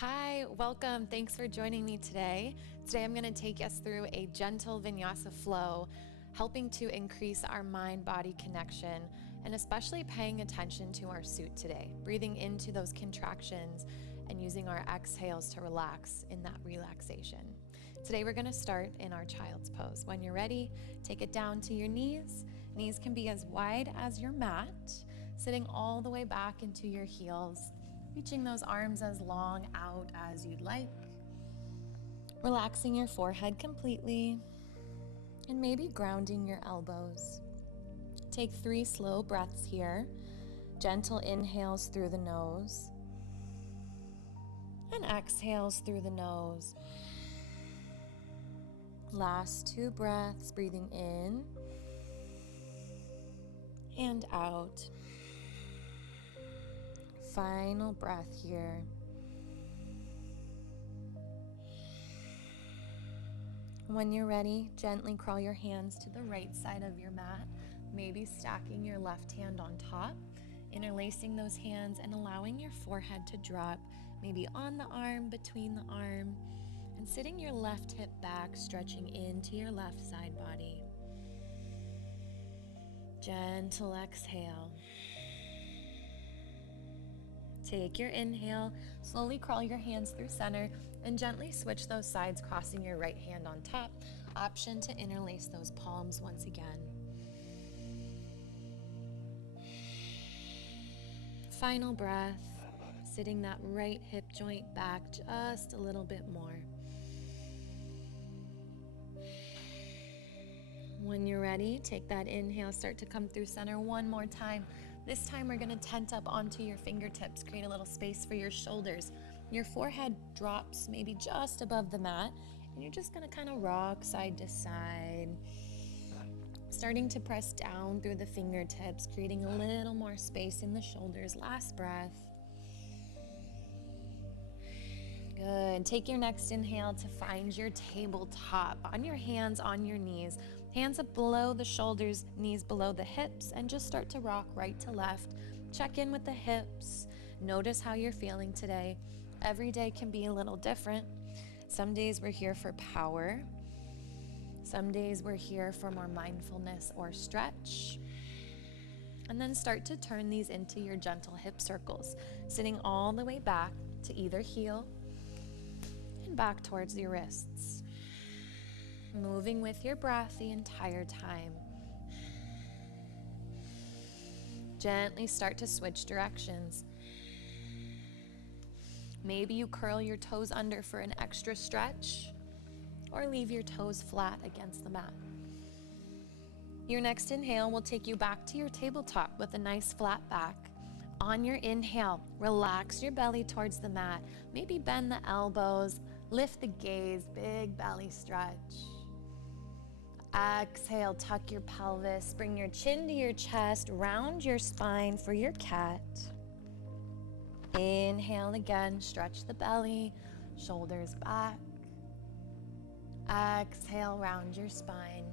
Hi, welcome. Thanks for joining me today. Today I'm going to take us through a gentle Vinyasa flow, helping to increase our mind-body connection and especially paying attention to our suit today, breathing into those contractions and using our exhales to relax in that relaxation. Today we're going to start in our child's pose. When you're ready, take it down to your knees. Knees can be as wide as your mat, sitting all the way back into your heels. Reaching those arms as long out as you'd like. Relaxing your forehead completely and maybe grounding your elbows. Take 3 slow breaths here. Gentle inhales through the nose and exhales through the nose. Last 2 breaths, breathing in and out. Final breath here. When you're ready, gently crawl your hands to the right side of your mat, maybe stacking your left hand on top, interlacing those hands and allowing your forehead to drop, maybe on the arm, between the arm, and sitting your left hip back, stretching into your left side body. Gentle exhale. Take your inhale, slowly crawl your hands through center and gently switch those sides, crossing your right hand on top. Option to interlace those palms once again. Final breath, sitting that right hip joint back just a little bit more. When you're ready, take that inhale, start to come through center one more time. This time we're gonna tent up onto your fingertips, create a little space for your shoulders. Your forehead drops maybe just above the mat, and you're just gonna kind of rock side to side. Starting to press down through the fingertips, creating a little more space in the shoulders. Last breath. Good. Take your next inhale to find your tabletop. On your hands, on your knees. Hands up below the shoulders, knees below the hips, and just start to rock right to left. Check in with the hips. Notice how you're feeling today. Every day can be a little different. Some days we're here for power. Some days we're here for more mindfulness or stretch. And then start to turn these into your gentle hip circles, sitting all the way back to either heel and back towards your wrists. Moving with your breath the entire time. Gently start to switch directions. Maybe you curl your toes under for an extra stretch, or leave your toes flat against the mat. Your next inhale will take you back to your tabletop with a nice flat back. On your inhale, relax your belly towards the mat. Maybe bend the elbows, lift the gaze, big belly stretch. Exhale, tuck your pelvis, bring your chin to your chest, round your spine for your cat. Inhale again, stretch the belly, shoulders back. Exhale, round your spine.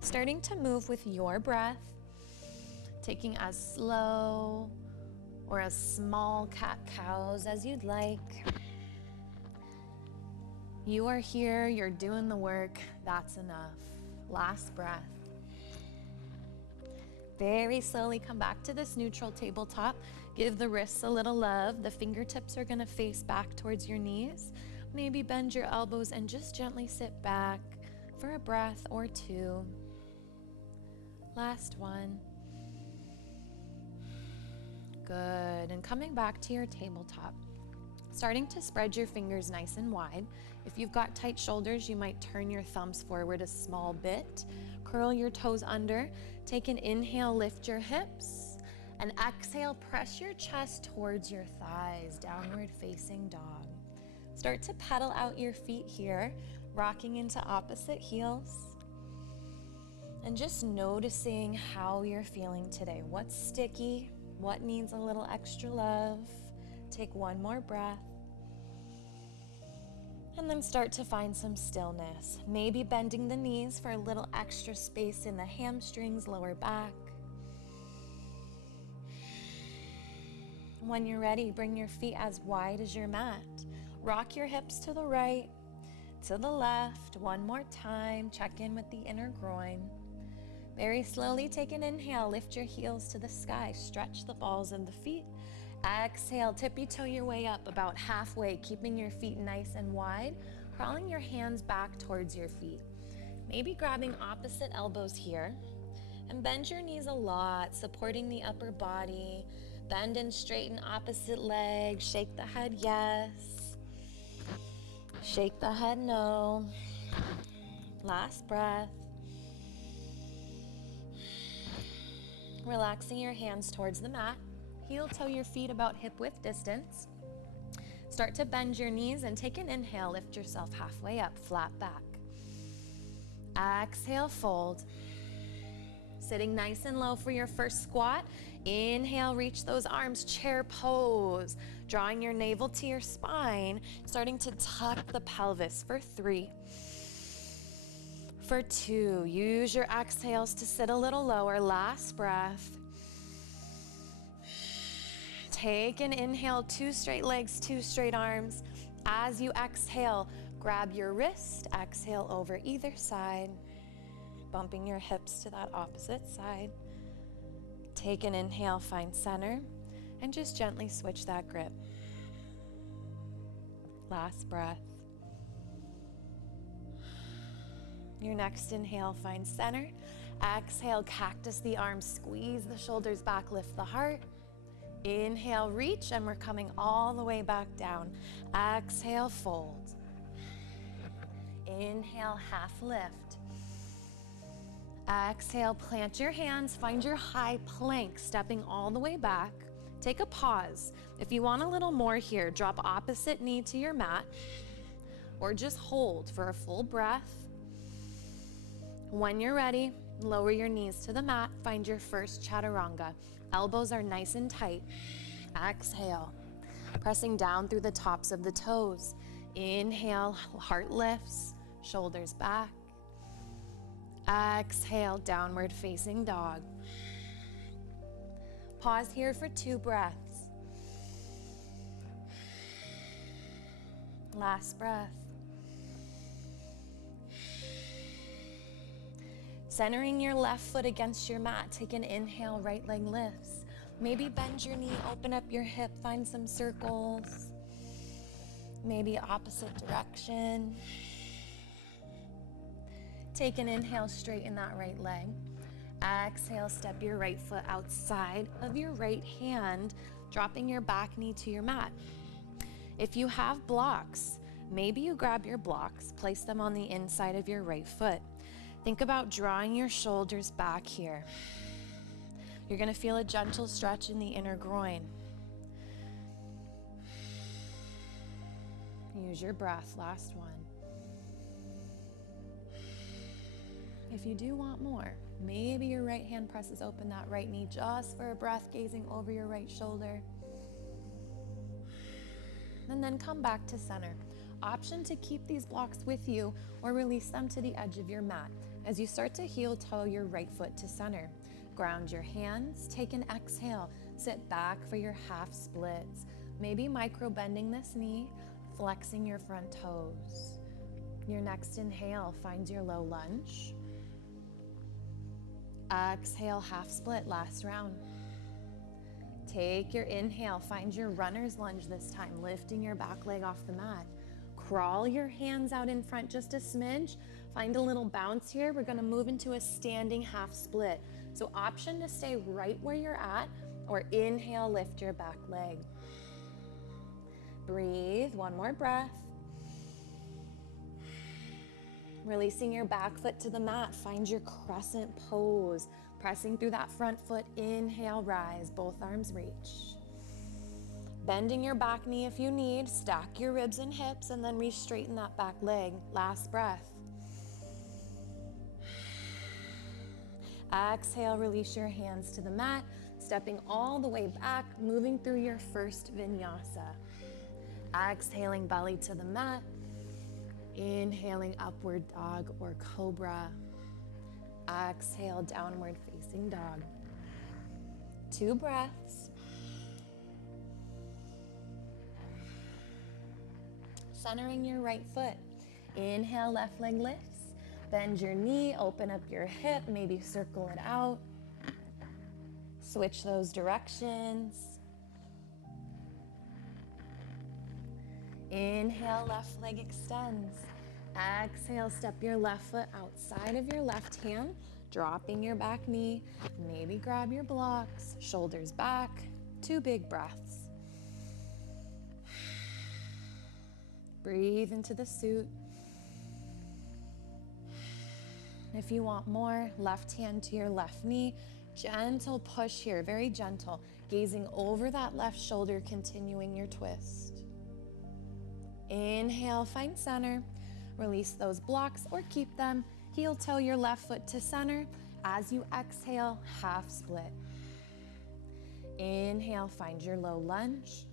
Starting to move with your breath, taking as slow or as small cat-cows as you'd like. You are here, you're doing the work, that's enough. Last breath. Very slowly come back to this neutral tabletop. Give the wrists a little love. The fingertips are gonna face back towards your knees. Maybe bend your elbows and just gently sit back for a breath or 2. Last one. Good, and coming back to your tabletop. Starting to spread your fingers nice and wide. If you've got tight shoulders, you might turn your thumbs forward a small bit. Curl your toes under. Take an inhale, lift your hips. And exhale, press your chest towards your thighs, downward facing dog. Start to pedal out your feet here, rocking into opposite heels. And just noticing how you're feeling today. What's sticky? What needs a little extra love? Take one more breath. And then start to find some stillness. Maybe bending the knees for a little extra space in the hamstrings, lower back. When you're ready, bring your feet as wide as your mat. Rock your hips to the right, to the left. One more time. Check in with the inner groin. Very slowly take an inhale. Lift your heels to the sky. Stretch the balls of the feet. Exhale, tippy-toe your way up about halfway, keeping your feet nice and wide, crawling your hands back towards your feet. Maybe grabbing opposite elbows here, and bend your knees a lot, supporting the upper body. Bend and straighten opposite leg. Shake the head yes. Shake the head no. Last breath. Relaxing your hands towards the mat. Heel toe your feet about hip width distance. Start to bend your knees and take an inhale. Lift yourself halfway up, flat back. Exhale, fold. Sitting nice and low for your first squat. Inhale, reach those arms, chair pose. Drawing your navel to your spine. Starting to tuck the pelvis for 3. For 2, use your exhales to sit a little lower. Last breath. Take an inhale, 2 straight legs, 2 straight arms. As you exhale, grab your wrist, exhale over either side, bumping your hips to that opposite side. Take an inhale, find center, and just gently switch that grip. Last breath. Your next inhale, find center. Exhale, cactus the arms, squeeze the shoulders back, lift the heart. Inhale, reach, and we're coming all the way back down. Exhale, fold. Inhale, half lift. Exhale, plant your hands, find your high plank, stepping all the way back. Take a pause. If you want a little more here, drop opposite knee to your mat, or just hold for a full breath. When you're ready, lower your knees to the mat, find your first chaturanga. Elbows are nice and tight. Exhale, pressing down through the tops of the toes. Inhale, heart lifts, shoulders back. Exhale, downward facing dog. Pause here for 2 breaths. Last breath. Centering your left foot against your mat, take an inhale, right leg lifts. Maybe bend your knee, open up your hip, find some circles. Maybe opposite direction. Take an inhale, straighten that right leg. Exhale, step your right foot outside of your right hand, dropping your back knee to your mat. If you have blocks, maybe you grab your blocks, place them on the inside of your right foot. Think about drawing your shoulders back here. You're going to feel a gentle stretch in the inner groin. Use your breath, last one. If you do want more, maybe your right hand presses open that right knee just for a breath, gazing over your right shoulder. And then come back to center. Option to keep these blocks with you or release them to the edge of your mat. As you start to heel toe your right foot to center, ground your hands, take an exhale, sit back for your half splits. Maybe micro bending this knee, flexing your front toes. Your next inhale finds your low lunge. Exhale, half split, last round. Take your inhale, find your runner's lunge this time, lifting your back leg off the mat. Crawl your hands out in front just a smidge. Find a little bounce here. We're gonna move into a standing half split. So option to stay right where you're at, or inhale, lift your back leg. Breathe, one more breath. Releasing your back foot to the mat, find your crescent pose. Pressing through that front foot, inhale, rise, both arms reach. Bending your back knee if you need, stack your ribs and hips, and then re-straighten that back leg. Last breath. Exhale, release your hands to the mat, stepping all the way back, moving through your first vinyasa. Exhaling, belly to the mat. Inhaling, upward dog or cobra. Exhale, downward facing dog. 2 breaths. Centering your right foot. Inhale, left leg lifts. Bend your knee, open up your hip, maybe circle it out. Switch those directions. Inhale, left leg extends. Exhale, step your left foot outside of your left hand, dropping your back knee. Maybe grab your blocks, shoulders back. 2 big breaths. Breathe into the suit. If you want more, left hand to your left knee. Gentle push here, very gentle. Gazing over that left shoulder, continuing your twist. Inhale, find center. Release those blocks or keep them. Heel toe your left foot to center. As you exhale, half split. Inhale, find your low lunge.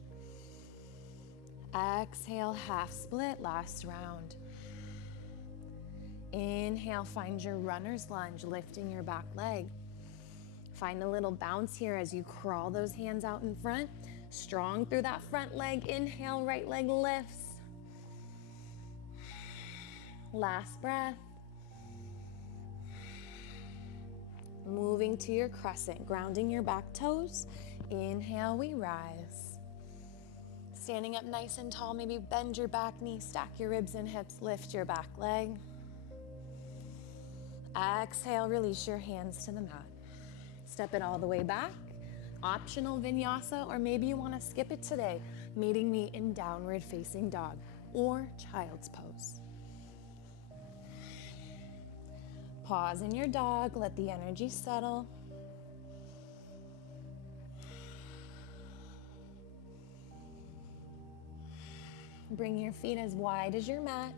Exhale, half split, last round. Inhale, find your runner's lunge, lifting your back leg. Find a little bounce here as you crawl those hands out in front. Strong through that front leg. Inhale, right leg lifts. Last breath. Moving to your crescent, grounding your back toes. Inhale, we rise. Standing up nice and tall, maybe bend your back knee, stack your ribs and hips, lift your back leg. Exhale, release your hands to the mat. Step it all the way back. Optional vinyasa, or maybe you want to skip it today, meeting me in downward facing dog or child's pose. Pause in your dog, let the energy settle. Bring your feet as wide as your mat.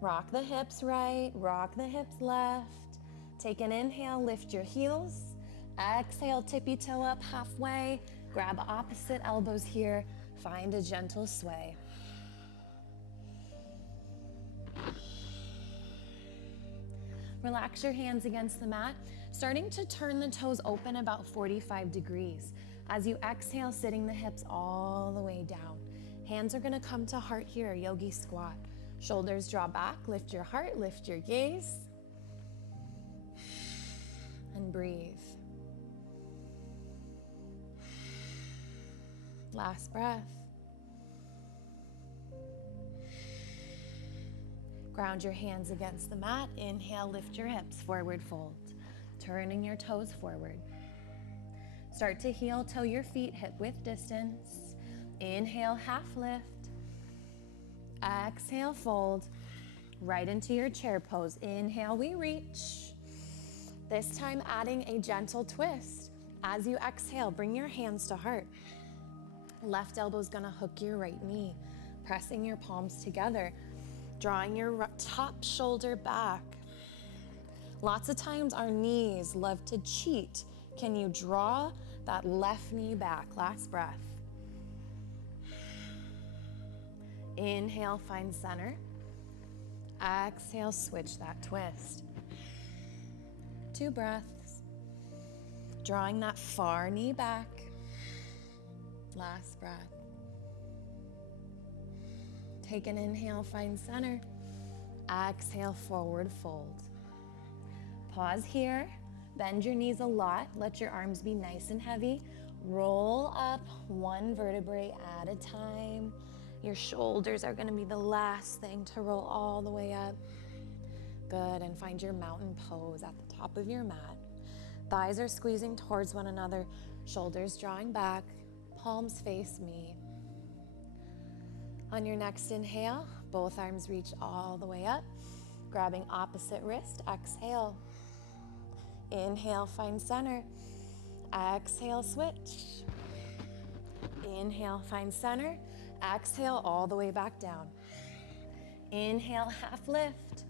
Rock the hips right, rock the hips left. Take an inhale, lift your heels. Exhale, tippy toe up halfway. Grab opposite elbows here. Find a gentle sway. Relax your hands against the mat, starting to turn the toes open about 45 degrees. As you exhale, sitting the hips all the way down. Hands are gonna come to heart here, yogi squat. Shoulders draw back, lift your heart, lift your gaze. And breathe. Last breath. Ground your hands against the mat. Inhale, lift your hips, forward fold. Turning your toes forward. Start to heel toe your feet hip width distance. Inhale, half lift. Exhale, fold. Right into your chair pose. Inhale, we reach. This time adding a gentle twist. As you exhale, bring your hands to heart. Left elbow's gonna hook your right knee. Pressing your palms together. Drawing your top shoulder back. Lots of times our knees love to cheat. Can you draw that left knee back? Last breath. Inhale, find center. Exhale, switch that twist. 2 breaths. Drawing that far knee back. Last breath. Take an inhale, find center. Exhale, forward fold. Pause here. Bend your knees a lot. Let your arms be nice and heavy. Roll up 1 vertebrae at a time. Your shoulders are going to be the last thing to roll all the way up. Good, and find your mountain pose at the top of your mat. Thighs are squeezing towards one another, shoulders drawing back, palms face me. On your next inhale, both arms reach all the way up, grabbing opposite wrist, exhale. Inhale, find center. Exhale, switch. Inhale, find center. Exhale, all the way back down. Inhale, half lift.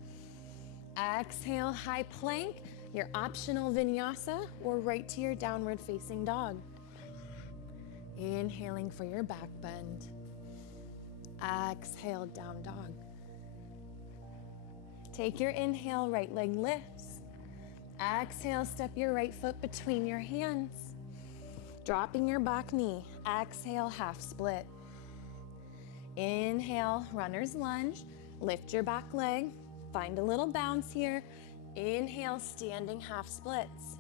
Exhale, high plank, your optional vinyasa, or right to your downward facing dog. Inhaling for your back bend. Exhale, down dog. Take your inhale, right leg lifts. Exhale, step your right foot between your hands. Dropping your back knee. Exhale, half split. Inhale, runner's lunge. Lift your back leg. Find a little bounce here. Inhale, standing half splits.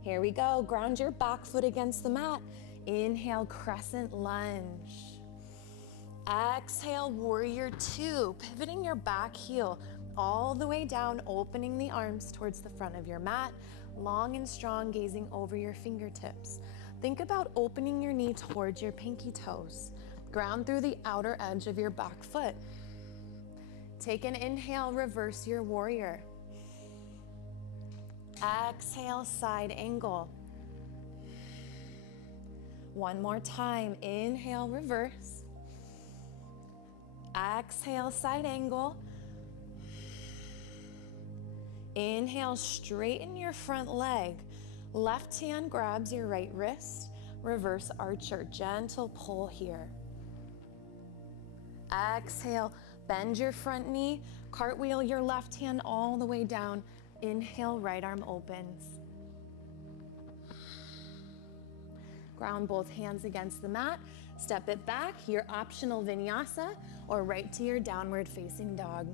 Here we go. Ground your back foot against the mat. Inhale, crescent lunge. Exhale, warrior two. Pivoting your back heel all the way down, opening the arms towards the front of your mat. Long and strong, gazing over your fingertips. Think about opening your knee towards your pinky toes. Ground through the outer edge of your back foot. Take an inhale, reverse your warrior. Exhale, side angle. One more time, inhale, reverse. Exhale, side angle. Inhale, straighten your front leg. Left hand grabs your right wrist. Reverse archer, gentle pull here. Exhale, bend your front knee. Cartwheel your left hand all the way down. Inhale, right arm opens. Ground both hands against the mat. Step it back, your optional vinyasa, or right to your downward facing dog.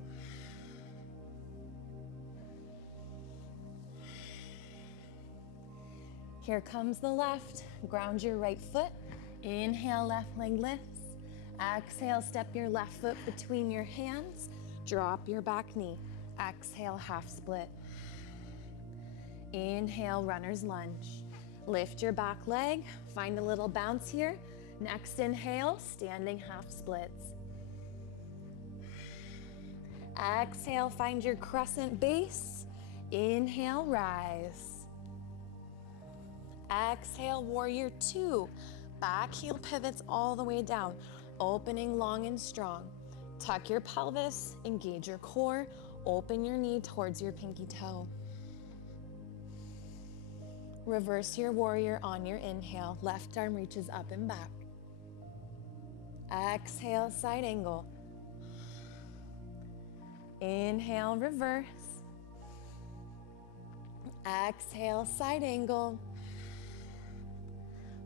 Here comes the left. Ground your right foot. Inhale, left leg lifts. Exhale, step your left foot between your hands. Drop your back knee. Exhale, half split. Inhale, runner's lunge. Lift your back leg. Find a little bounce here. Next inhale, standing half splits. Exhale, find your crescent base. Inhale, rise. Exhale, warrior two. Back heel pivots all the way down, opening long and strong. Tuck your pelvis, engage your core, open your knee towards your pinky toe. Reverse your warrior on your inhale. Left arm reaches up and back. Exhale, side angle. Inhale, reverse. Exhale, side angle.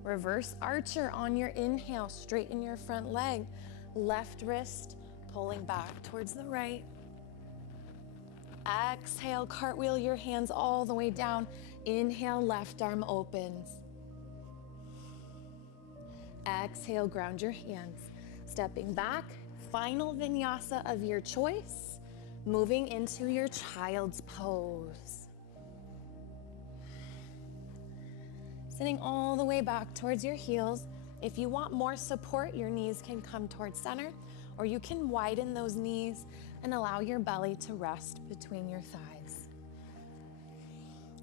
Reverse archer on your inhale. Straighten your front leg. Left wrist pulling back towards the right. Exhale, cartwheel your hands all the way down. Inhale, left arm opens. Exhale, ground your hands. Stepping back, final vinyasa of your choice. Moving into your child's pose. Sitting all the way back towards your heels. If you want more support, your knees can come towards center, or you can widen those knees and allow your belly to rest between your thighs.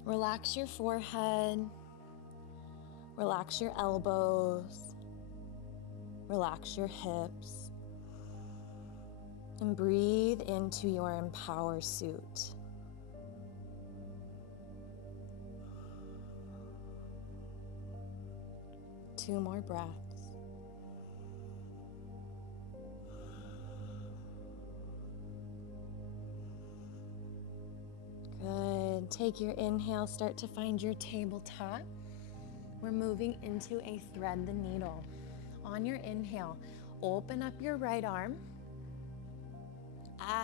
Relax your forehead. Relax your elbows. Relax your hips. And breathe into your Empower suit. Two more breaths. Good. Take your inhale, start to find your tabletop. We're moving into a thread the needle. On your inhale, open up your right arm.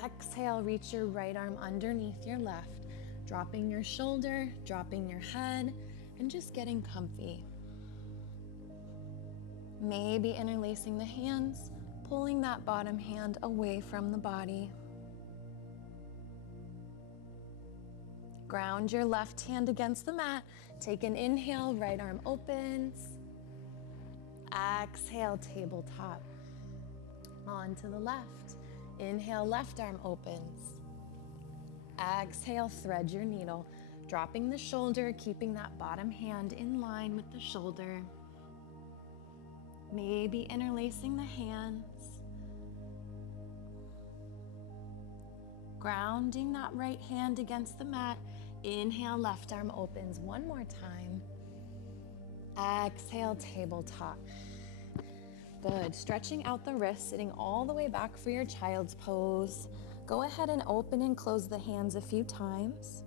Exhale, reach your right arm underneath your left, dropping your shoulder, dropping your head, and just getting comfy. Maybe interlacing the hands, pulling that bottom hand away from the body. Ground your left hand against the mat. Take an inhale, right arm opens. Exhale, tabletop. On to the left. Inhale, left arm opens. Exhale, thread your needle, dropping the shoulder, keeping that bottom hand in line with the shoulder. Maybe interlacing the hands. Grounding that right hand against the mat. Inhale, left arm opens one more time. Exhale, tabletop. Good. Stretching out the wrists, sitting all the way back for your child's pose. Go ahead and open and close the hands a few times.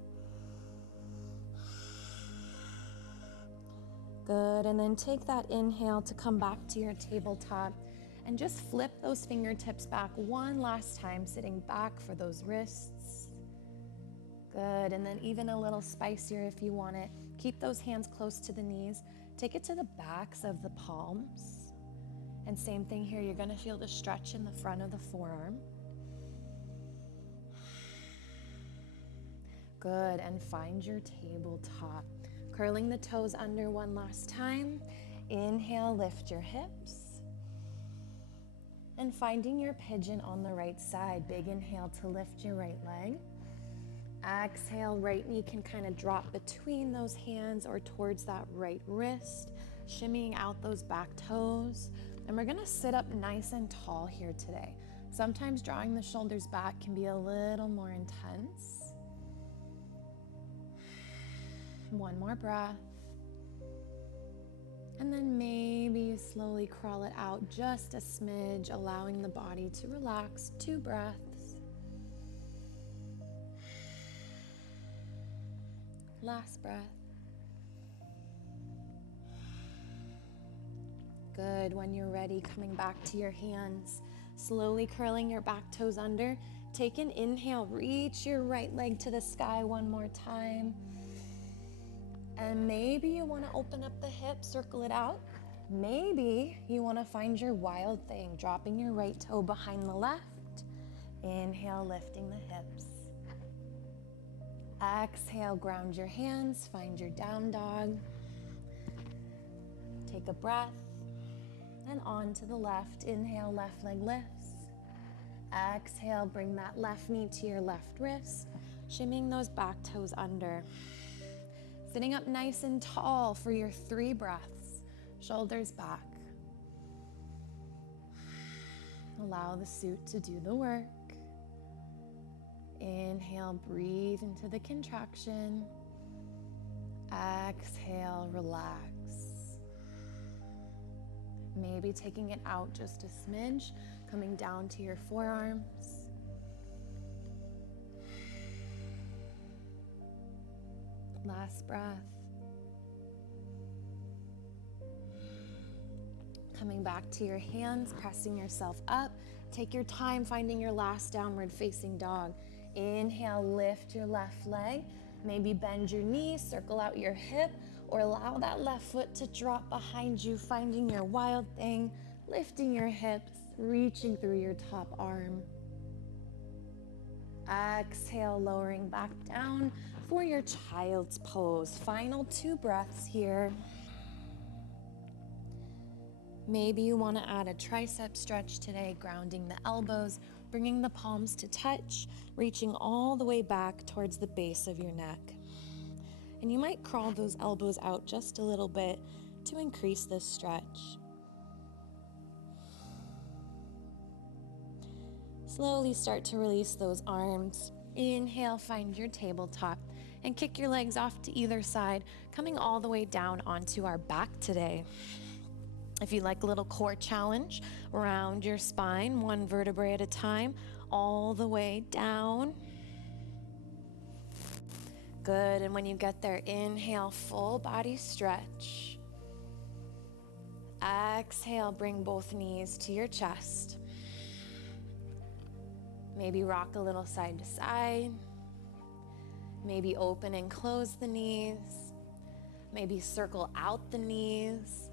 Good. And then take that inhale to come back to your tabletop. And just flip those fingertips back one last time, sitting back for those wrists. Good, and then even a little spicier if you want it. Keep those hands close to the knees. Take it to the backs of the palms. And same thing here, you're gonna feel the stretch in the front of the forearm. Good, and find your tabletop. Curling the toes under one last time. Inhale, lift your hips. And finding your pigeon on the right side. Big inhale to lift your right leg. Exhale, right knee can kind of drop between those hands or towards that right wrist, shimmying out those back toes. And we're gonna sit up nice and tall here today. Sometimes drawing the shoulders back can be a little more intense. One more breath. And then maybe you slowly crawl it out just a smidge, allowing the body to relax. 2 breaths. Last breath. Good. When you're ready, coming back to your hands, slowly curling your back toes under. Take an inhale, reach your right leg to the sky one more time. And maybe you want to open up the hips, circle it out. Maybe you want to find your wild thing, dropping your right toe behind the left. Inhale, lifting the hips. Exhale, ground your hands, find your down dog. Take a breath, and on to the left. Inhale, left leg lifts. Exhale, bring that left knee to your left wrist, shimmying those back toes under. Sitting up nice and tall for your 3 breaths. Shoulders back. Allow the suit to do the work. Inhale, breathe into the contraction. Exhale, relax. Maybe taking it out just a smidge, coming down to your forearms. Last breath. Coming back to your hands, pressing yourself up. Take your time finding your last downward facing dog. Inhale, lift your left leg. Maybe bend your knee, circle out your hip, or allow that left foot to drop behind you, finding your wild thing, lifting your hips, reaching through your top arm. Exhale, lowering back down for your child's pose. Final 2 breaths here. Maybe you want to add a tricep stretch today, grounding the elbows, bringing the palms to touch, reaching all the way back towards the base of your neck. And you might crawl those elbows out just a little bit to increase this stretch. Slowly start to release those arms. Inhale, find your tabletop, and kick your legs off to either side, coming all the way down onto our back today. If you'd like a little core challenge, round your spine, 1 vertebrae at a time, all the way down. Good, and when you get there, inhale, full body stretch. Exhale, bring both knees to your chest. Maybe rock a little side to side. Maybe open and close the knees. Maybe circle out the knees.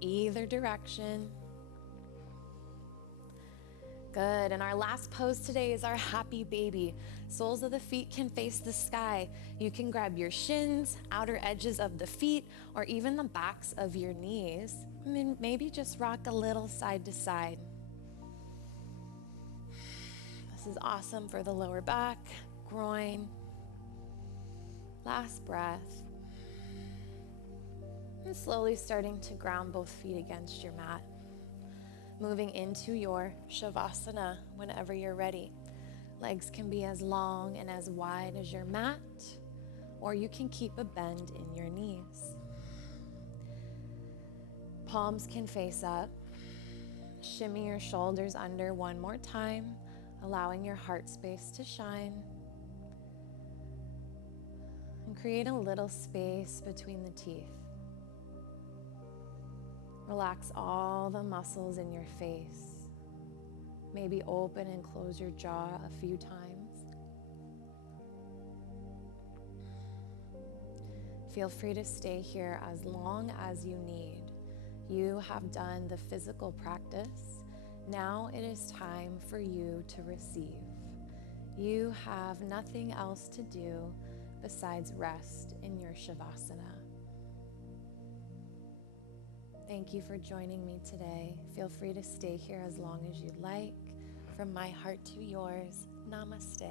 Either direction. Good, and our last pose today is our happy baby. Soles of the feet can face the sky. You can grab your shins, outer edges of the feet, or even the backs of your knees. Maybe just rock a little side to side. This is awesome for the lower back, groin. Last breath. And slowly starting to ground both feet against your mat. Moving into your Shavasana whenever you're ready. Legs can be as long and as wide as your mat, or you can keep a bend in your knees. Palms can face up. Shimmy your shoulders under one more time, allowing your heart space to shine. And create a little space between the teeth. Relax all the muscles in your face. Maybe open and close your jaw a few times. Feel free to stay here as long as you need. You have done the physical practice. Now it is time for you to receive. You have nothing else to do besides rest in your Shavasana. Thank you for joining me today. Feel free to stay here as long as you'd like. From my heart to yours, namaste.